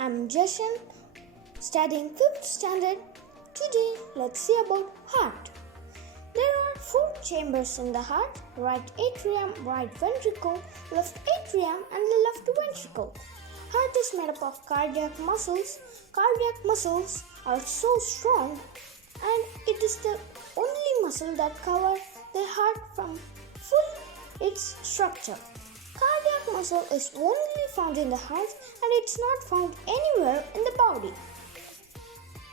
I'm Jashan, studying 5th standard. Today, let's see about heart. There are 4 chambers in the heart: right atrium, right ventricle, left atrium, and the left ventricle. Heart is made up of cardiac muscles. Cardiac muscles are so strong, and it is the only muscle that covers the heart from full its structure. Cardiac muscle is only found in the heart, and it's not found anywhere in the body.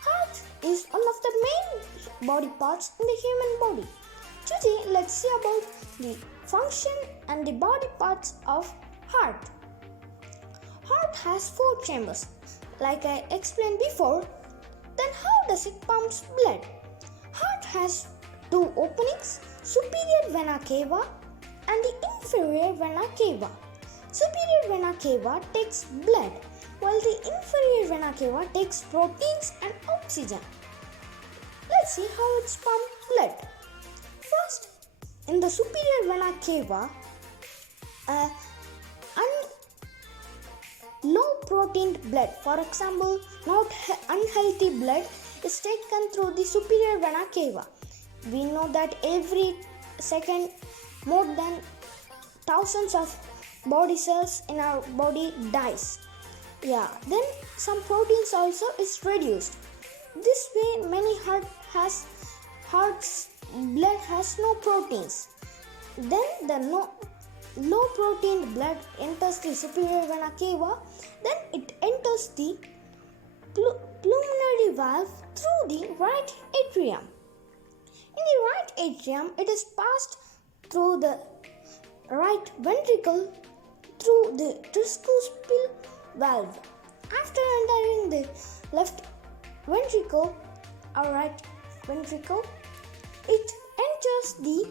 Heart is one of the main body parts in the human body. Today, let's see about the function and the body parts of heart. Heart has 4 chambers, like I explained before. Then how does it pump blood? Heart has 2 openings, superior vena cava and the inferior vena cava. Superior vena cava takes blood, while the inferior vena cava takes proteins and oxygen. Let's see how it's pumped blood. First, in the superior vena cava, low protein blood, for example, not unhealthy blood, is taken through the superior vena cava. We know that every second more than thousands of body cells in our body dies. Then some proteins also is reduced. This way many heart's blood has no proteins. Then the low protein blood enters the superior vena cava. Then it enters the pulmonary valve through the right atrium. In the right atrium, it is passed through the right ventricle through the tricuspid valve. After entering the left ventricle or right ventricle, it enters the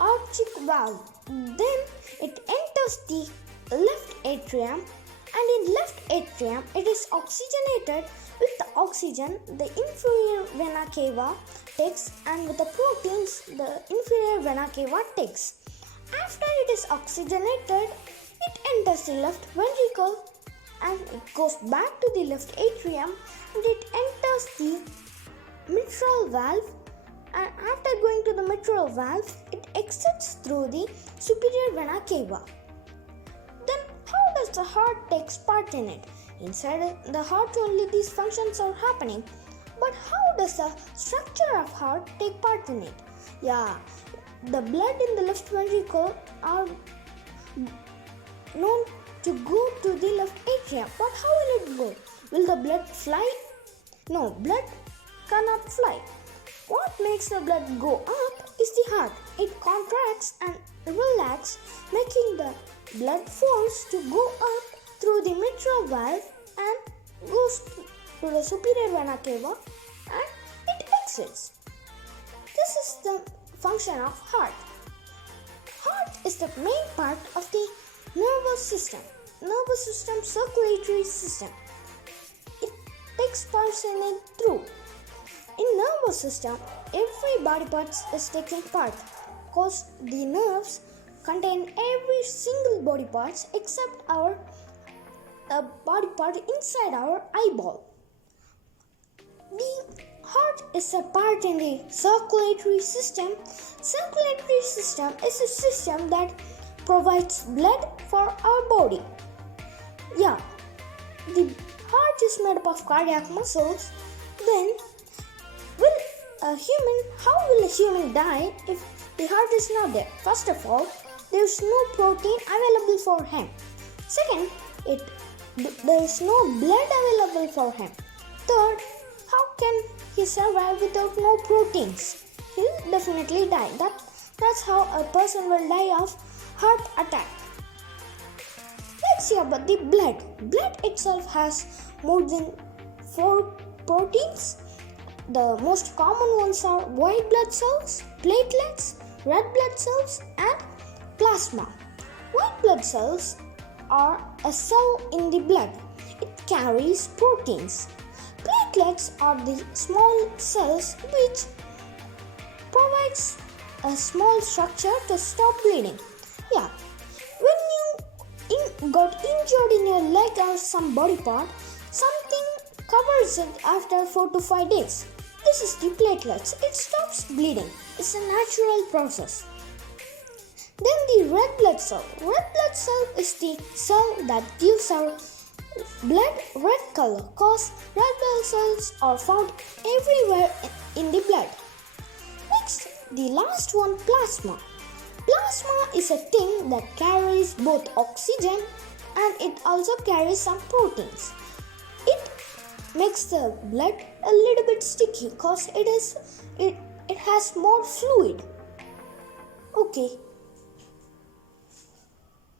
aortic valve. Then it enters the left atrium, and in left atrium it is oxygenated with the oxygen the inferior vena cava takes, and with the proteins the inferior vena cava takes. After it is oxygenated, it enters the left ventricle and it goes back to the left atrium, and it enters the mitral valve, and after going to the mitral valve, it exits through the superior vena cava. Then how does the heart takes part in it? Inside the heart only these functions are happening. But how does the structure of heart take part in it? The blood in the left ventricle are known to go to the left atrium. But how will it go? Will the blood fly? No, blood cannot fly. What makes the blood go up is the heart. It contracts and relaxes, making the blood force to go up through the mitral valve and goes to the superior vena cava, and it exits. This is the function of heart. Heart is the main part of the nervous system. Nervous system, circulatory system. It takes part in it through. In nervous system, every body part is taking part, because the nerves contain every single body parts except our body part inside our eyeball. The heart is a part in the circulatory system. Circulatory system is a system that provides blood for our body. The heart is made up of cardiac muscles. Then how will a human die if the heart is not there? First of all, there is no protein available for him. Second, there is no blood available for him. Third, how can he survive without no proteins? He will definitely die. That's how a person will die of heart attack. Let's see about the blood. Blood itself has more than 4 proteins. The most common ones are white blood cells, platelets, red blood cells, and plasma. White blood cells are a cell in the blood. It carries proteins. Platelets are the small cells which provides a small structure to stop bleeding. When you got injured in your leg or some body part, Something covers it after 4 to 5 days. This is the platelets. It stops bleeding. It's a natural process. Then the red blood cell. Red blood cell is the cell that gives our blood red color cause red blood cells are found everywhere in the blood. Next, the last one, plasma. Plasma is a thing that carries both oxygen and it also carries some proteins. It makes the blood a little bit sticky because it has more fluid. Okay,